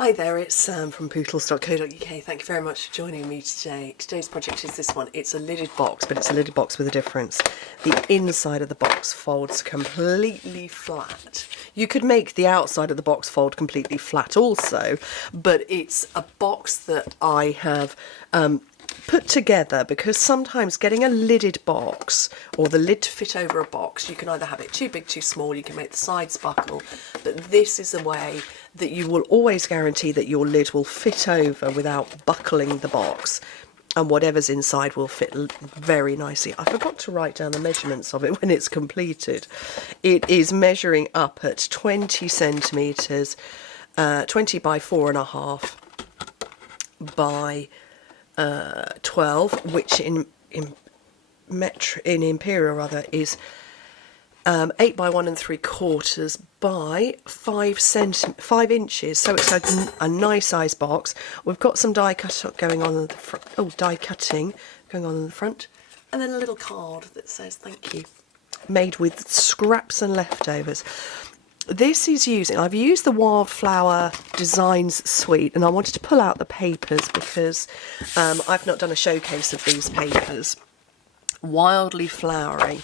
Hi there, it's Sam from Pootles.co.uk. Thank you very much for joining me today. Today's project is this one. It's a lidded box, but it's a lidded box with a difference. The inside of the box folds completely flat. You could make the outside of the box fold completely flat also, but it's a box that I have put together because sometimes getting a lidded box or the lid to fit over a box, you can either have it too big, too small, you can make the sides buckle, but this is a way that you will always guarantee that your lid will fit over without buckling the box, and whatever's inside will fit very nicely. I forgot to write down the measurements of it when it's completed. It is measuring up at 20 centimetres, 20 by 4.5 by 12, which in imperial rather is 8 by 1 3/4 by 5 inches. So it's a nice size box. We've got some die cut going on in the front. Oh, die cutting going on in the front, and then a little card that says thank you, made with scraps and leftovers. This is I've used the Wildflower Designs suite, and I wanted to pull out the papers because I've not done a showcase of these papers. Wildly Flowering.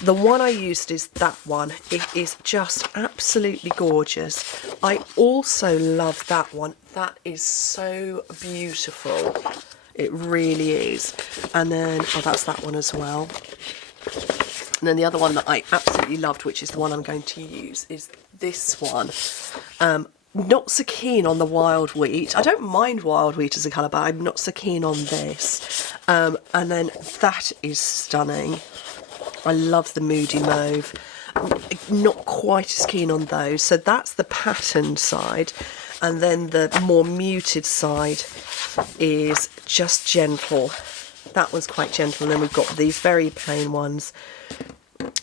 The one I used is that one. It is just absolutely gorgeous. I also love that one. That is so beautiful. It really is. And then, oh, that's that one as well. And then the other one that I absolutely loved, which is the one I'm going to use, is this one. Not so keen on the wild wheat. I don't mind wild wheat as a colour, but I'm not so keen on this. And then that is stunning. I love the moody mauve. Not quite as keen on those. So that's the patterned side. And then the more muted side is just gentle. That one's quite gentle. And then we've got these very plain ones.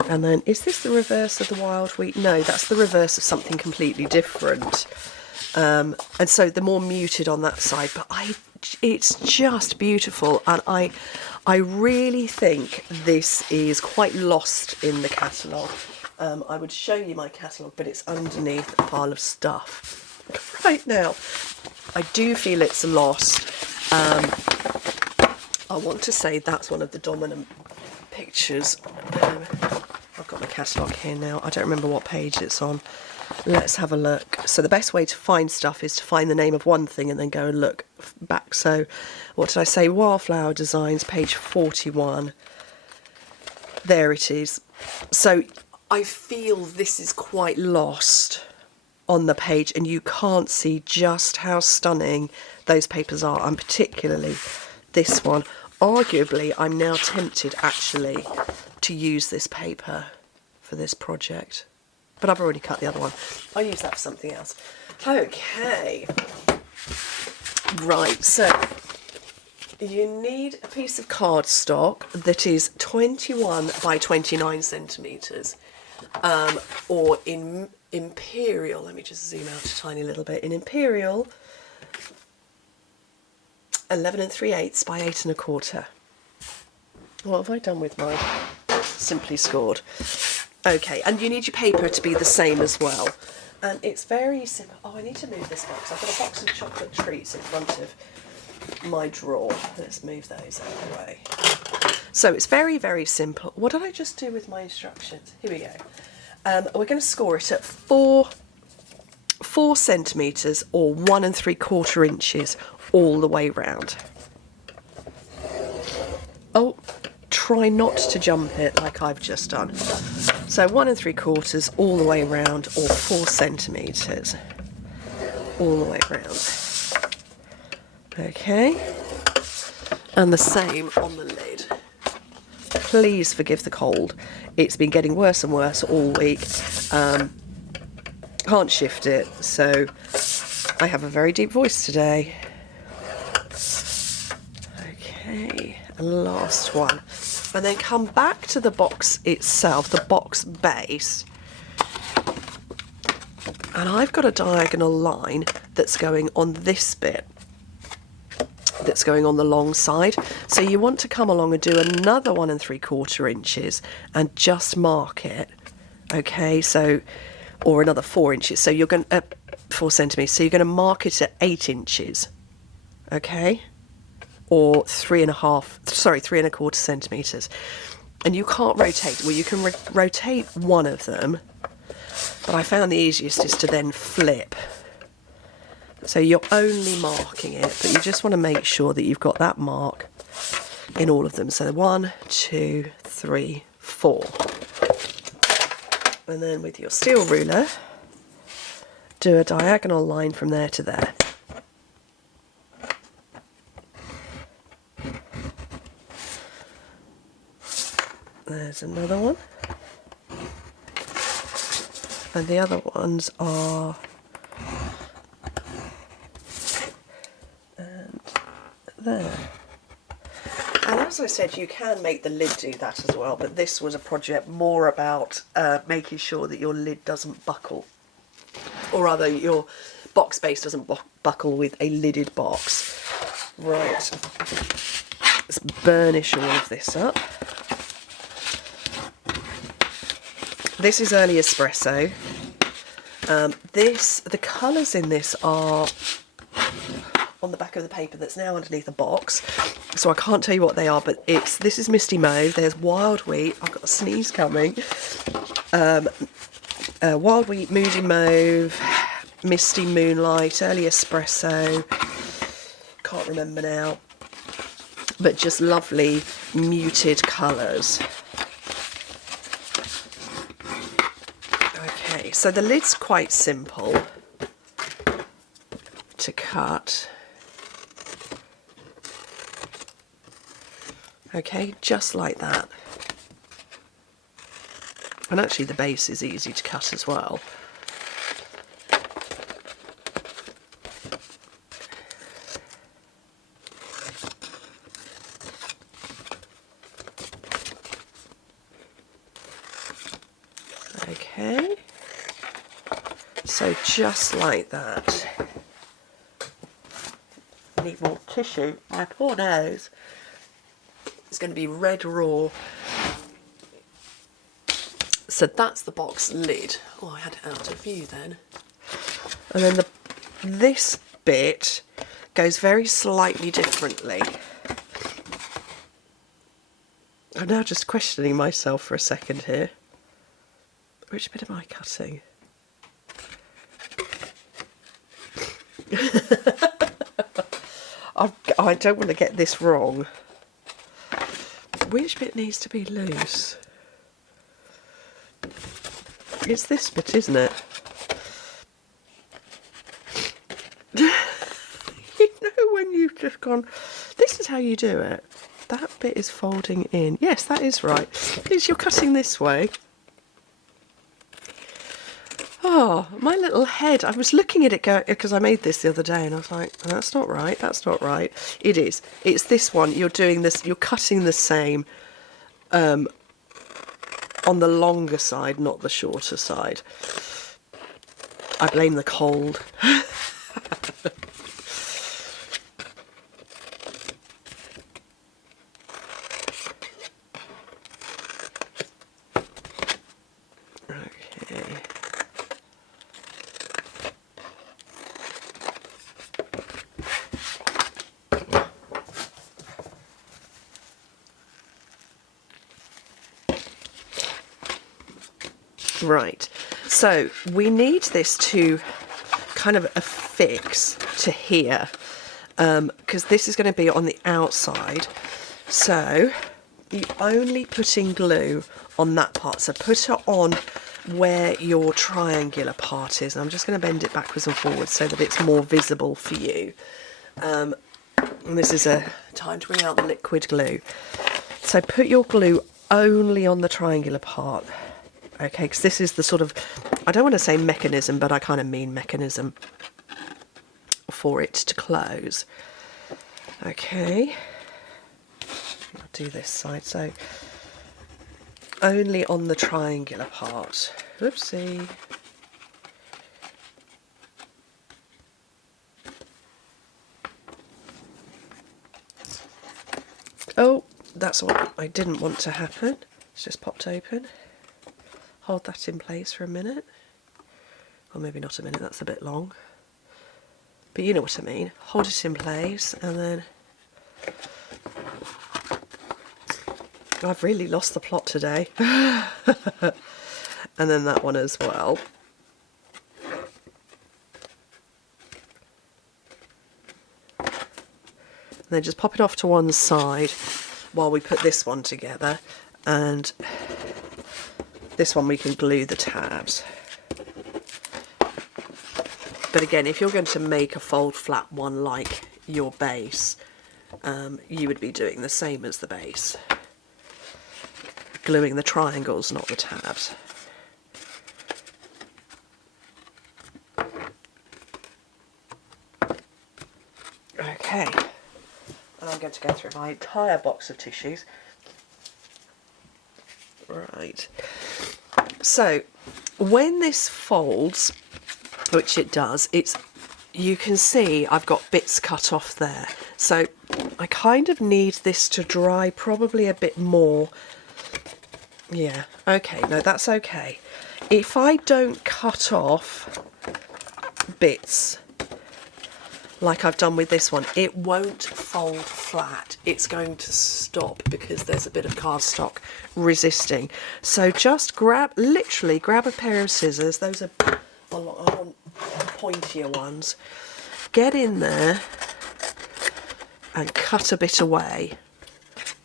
And then, is this the reverse of the wild wheat? No, that's the reverse of something completely different. And so the more muted on that side, but it's just beautiful. And I really think this is quite lost in the catalogue. I would show you my catalogue, but it's underneath a pile of stuff right now. I do feel it's lost. I want to say that's one of the dominant pictures. I've got my catalogue here now. I don't remember what page it's on. Let's have a look. So the best way to find stuff is to find the name of one thing and then go and look back. So what did I say? Wildflower Designs, page 41. There it is. So I feel this is quite lost on the page, and you can't see just how stunning those papers are, and particularly this one. Arguably, I'm now tempted actually to use this paper for this project, but I've already cut the other one. I'll use that for something else. Okay, right, so you need a piece of cardstock that is 21 by 29 centimetres, or in imperial, let me just zoom out a tiny little bit, in imperial 11 3/8 by 8 1/4. What have I done with my Simply Scored? Okay, and you need your paper to be the same as well. And it's very simple. Oh, I need to move this box. I've got a box of chocolate treats in front of my drawer. Let's move those out of the way. So it's very, very simple. What did I just do with my instructions? Here we go. We're going to score it at 4 centimetres or 1 3/4 inches all the way round. Oh, try not to jump it like I've just done. So 1 3/4 all the way round, or 4 centimetres all the way round. Okay, and the same on the lid. Please forgive the cold. It's been getting worse and worse all week. Can't shift it, so I have a very deep voice today. Okay, and last one. And then come back to the box itself, the box base. And I've got a diagonal line that's going on this bit, that's going on the long side. So you want to come along and do another 1 3/4 inches and just mark it. Okay, so, or another 4 inches. So you're going to 4 centimetres. So you're going to mark it at 8 inches, okay? Or 3.25 centimetres. And you can't rotate. Well, you can rotate one of them, but I found the easiest is to then flip. So you're only marking it, but you just want to make sure that you've got that mark in all of them. So 1, 2, 3, 4. And then with your steel ruler, do a diagonal line from there to there. There's another one. And the other ones are there. And as I said, you can make the lid do that as well, but this was a project more about making sure that your lid doesn't buckle, or rather your box base doesn't buckle with a lidded box. Right, let's burnish all of this up. This is early espresso. The colours in this are on the back of the paper that's now underneath the box, so I can't tell you what they are, but this is Misty Mauve, there's Wild Wheat, I've got a sneeze coming, Wild Wheat, Moody Mauve, Misty Moonlight, Early Espresso, can't remember now, but just lovely muted colours. Okay, so the lid's quite simple to cut. Okay, just like that. And actually the base is easy to cut as well. Okay, so just like that. I need more tissue, my poor nose. It's going to be red raw. So that's the box lid. Oh, I had it out of view then. And then this bit goes very slightly differently. I'm now just questioning myself for a second here. Which bit am I cutting? I don't want to get this wrong. Which bit needs to be loose? It's this bit, isn't it? You know when you've just gone, this is how you do it. That bit is folding in. Yes, that is right. Because you're cutting this way. Oh, my little head. I was looking at it because I made this the other day and I was like, that's not right, that's not right. It is. It's this one. You're doing this, you're cutting the same on the longer side, not the shorter side. I blame the cold. Right, so we need this to kind of affix to here because this is going to be on the outside, so you're only putting glue on that part, so put it on where your triangular part is, and I'm just going to bend it backwards and forwards so that it's more visible for you. And this is a time to bring out the liquid glue, so put your glue only on the triangular part. Okay, because this is the sort of, I don't want to say mechanism, but I kind of mean mechanism for it to close. Okay, I'll do this side, so only on the triangular part. Oopsie. Oh, that's what I didn't want to happen. It's just popped open. Hold that in place for a minute. Or maybe not a minute, that's a bit long. But you know what I mean. Hold it in place, and then... I've really lost the plot today. And then that one as well. And then just pop it off to one side while we put this one together. And this one we can glue the tabs. But again, if you're going to make a fold flat one like your base, you would be doing the same as the base. Gluing the triangles, not the tabs. Okay, and I'm going to go through my entire box of tissues. Right, so when this folds, which it does, you can see I've got bits cut off there. So I kind of need this to dry probably a bit more. Yeah, okay, no, that's okay. If I don't cut off bits like I've done with this one, it won't fold flat. It's going to stop because there's a bit of cardstock resisting. So just literally grab a pair of scissors. Those are a lot pointier ones. Get in there and cut a bit away.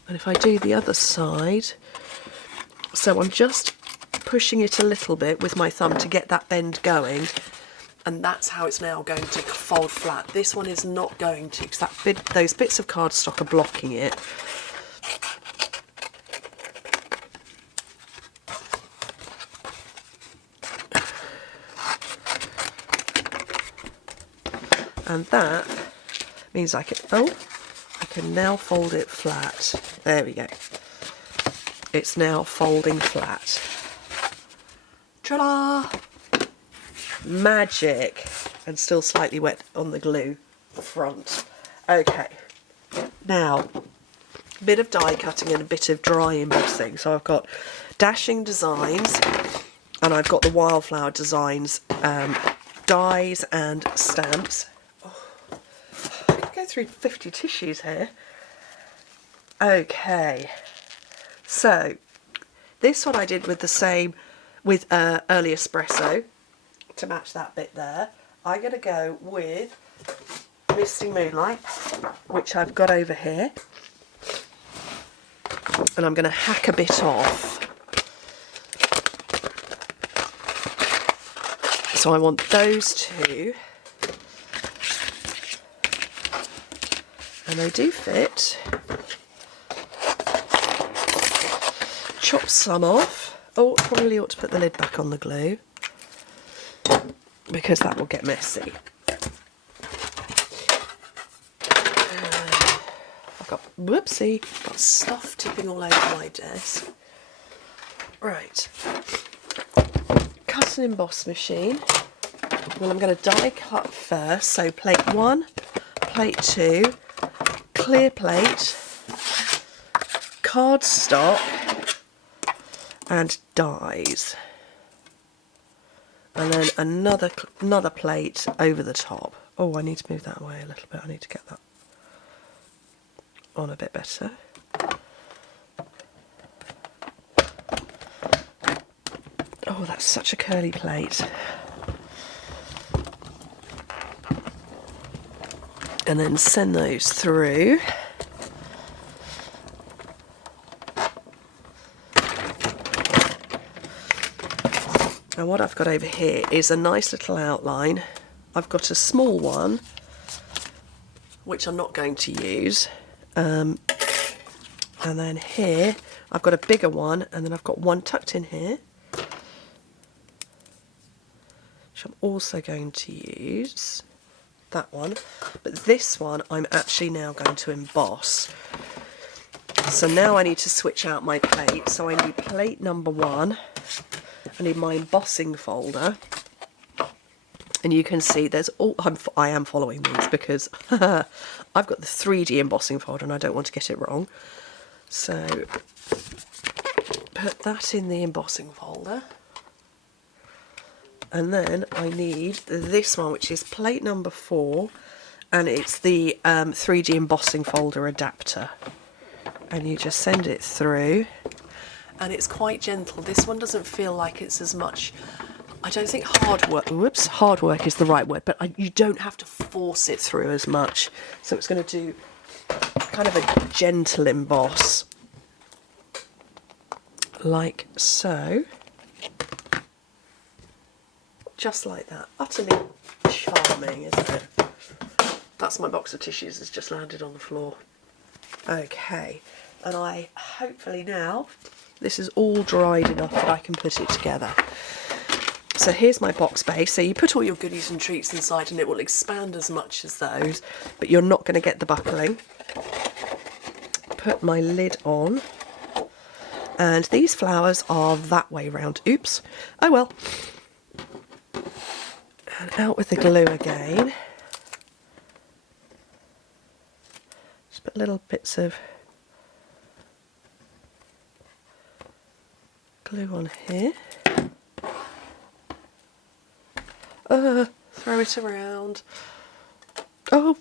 And if I do the other side, so I'm just pushing it a little bit with my thumb to get that bend going, and that's how it's now going to fold flat. This one is not going to, because those bits of cardstock are blocking it. And that means I can now fold it flat. There we go. It's now folding flat. Ta-da! Magic! And still slightly wet on the glue, the front. Okay, now a bit of die cutting and a bit of dry embossing. So I've got Dashing Designs, and I've got the Wildflower Designs dies and stamps. I could go through 50 tissues here. Okay, so this one I did with the same, with Early Espresso to match that bit there. I'm going to go with Misty Moonlight, which I've got over here, and I'm going to hack a bit off. So I want those two, and they do fit. Chop some off. Oh, probably ought to put the lid back on the glue, because that will get messy. I've got, whoopsie, got stuff tipping all over my desk. Right. Cut and emboss machine. Well, I'm going to die cut first. So plate 1, plate 2, clear plate, cardstock, and dies. And then another plate over the top. Oh, I need to move that away a little bit. I need to get that on a bit better. Oh, that's such a curly plate. And then send those through. Now what I've got over here is a nice little outline. I've got a small one, which I'm not going to use. And then here, I've got a bigger one, and then I've got one tucked in here, which I'm also going to use. That one. But this one, I'm actually now going to emboss. So now I need to switch out my plate. So I need plate number 1. I need my embossing folder, and you can see there's all, I am following these because I've got the 3D embossing folder and I don't want to get it wrong. So put that in the embossing folder. And then I need this one, which is plate number 4, and it's the 3D embossing folder adapter. And you just send it through, and it's quite gentle. This one doesn't feel like it's as much, I don't think hard work is the right word, but you don't have to force it through as much. So it's going to do kind of a gentle emboss, like so. Just like that. Utterly charming, isn't it? That's my box of tissues that's just landed on the floor. Okay, and I hopefully now this is all dried enough that I can put it together. So here's my box base. So you put all your goodies and treats inside and it will expand as much as those, but you're not going to get the buckling. Put my lid on, and these flowers are that way round. Oops. Oh well. And out with the glue again. Just put little bits of glue on here. Throw it around. Oh,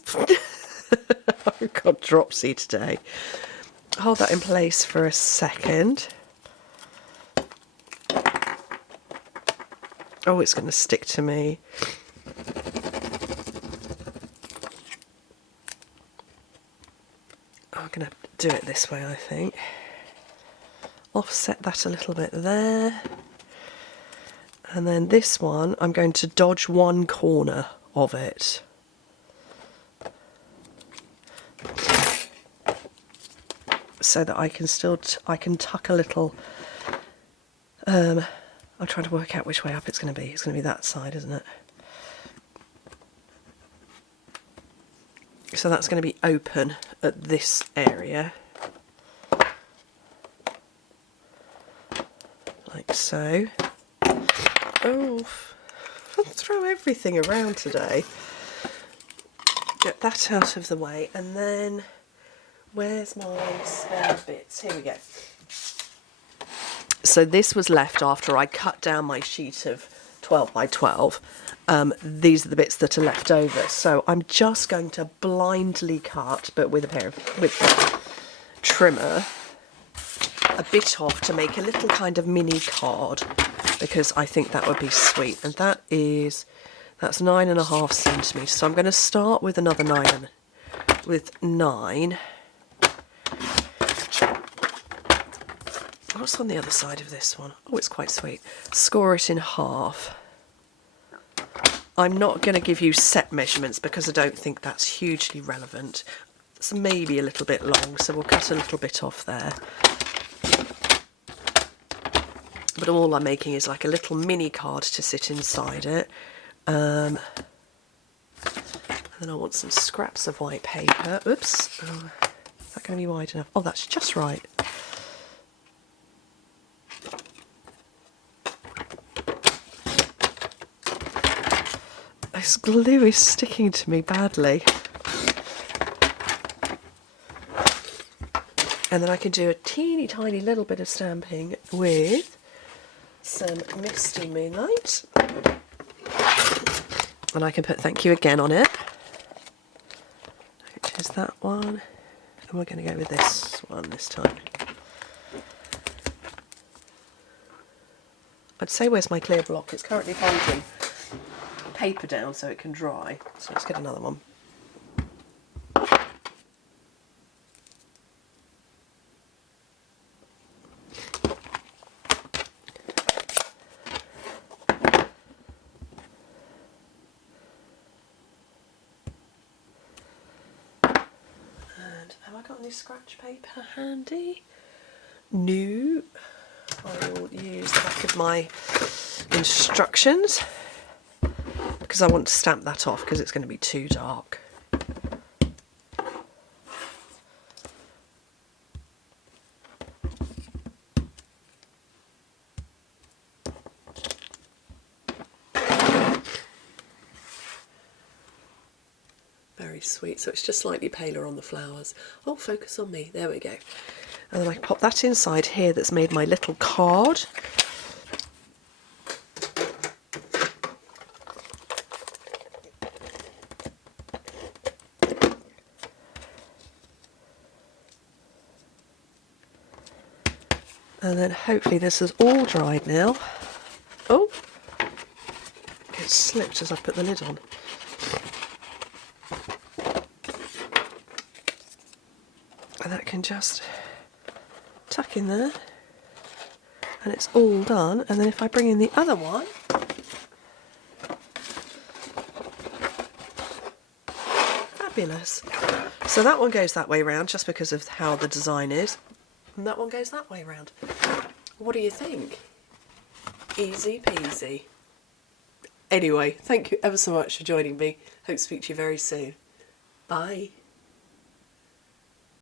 I've got dropsy today. Hold that in place for a second. Oh, it's going to stick to me. I'm going to do it this way, I think. Offset that a little bit there. And then this one, I'm going to dodge one corner of it. So that I can still, I can tuck a little, I'm trying to work out which way up it's going to be. It's going to be that side, isn't it? So that's going to be open at this area. Like so. Oh, I'll throw everything around today. Get that out of the way, and then where's my spare bits? Here we go. So this was left after I cut down my sheet of 12 by 12. These are the bits that are left over. So I'm just going to blindly cut, but with a trimmer, a bit off to make a little kind of mini card, because I think that would be sweet. And that's 9.5 centimetres. So I'm going to start with another 9. What's on the other side of this one? Oh, it's quite sweet. Score it in half. I'm not going to give you set measurements because I don't think that's hugely relevant. It's maybe a little bit long, so we'll cut a little bit off there. But all I'm making is like a little mini card to sit inside it. And then I want some scraps of white paper. Oops. Oh, is that going to be wide enough? Oh, that's just right. This glue is sticking to me badly. And then I can do a teeny tiny little bit of stamping with some Misty Moonlight. And I can put thank you again on it, which is that one. And we're going to go with this one this time. I'd say where's my clear block? It's currently holding paper down so it can dry. So let's get another one. And have I got any scratch paper handy? No. I will use the back of my instructions, because I want to stamp that off because it's going to be too dark. Very sweet. So it's just slightly paler on the flowers. Oh, focus on me. There we go. And then I can pop that inside here that's made my little card. And then hopefully this is all dried now. Oh, it slipped as I put the lid on. And that can just tuck in there. And it's all done. And then if I bring in the other one, fabulous. So that one goes that way round just because of how the design is. And that one goes that way round. What do you think? Easy peasy. Anyway, thank you ever so much for joining me. Hope to speak to you very soon. Bye.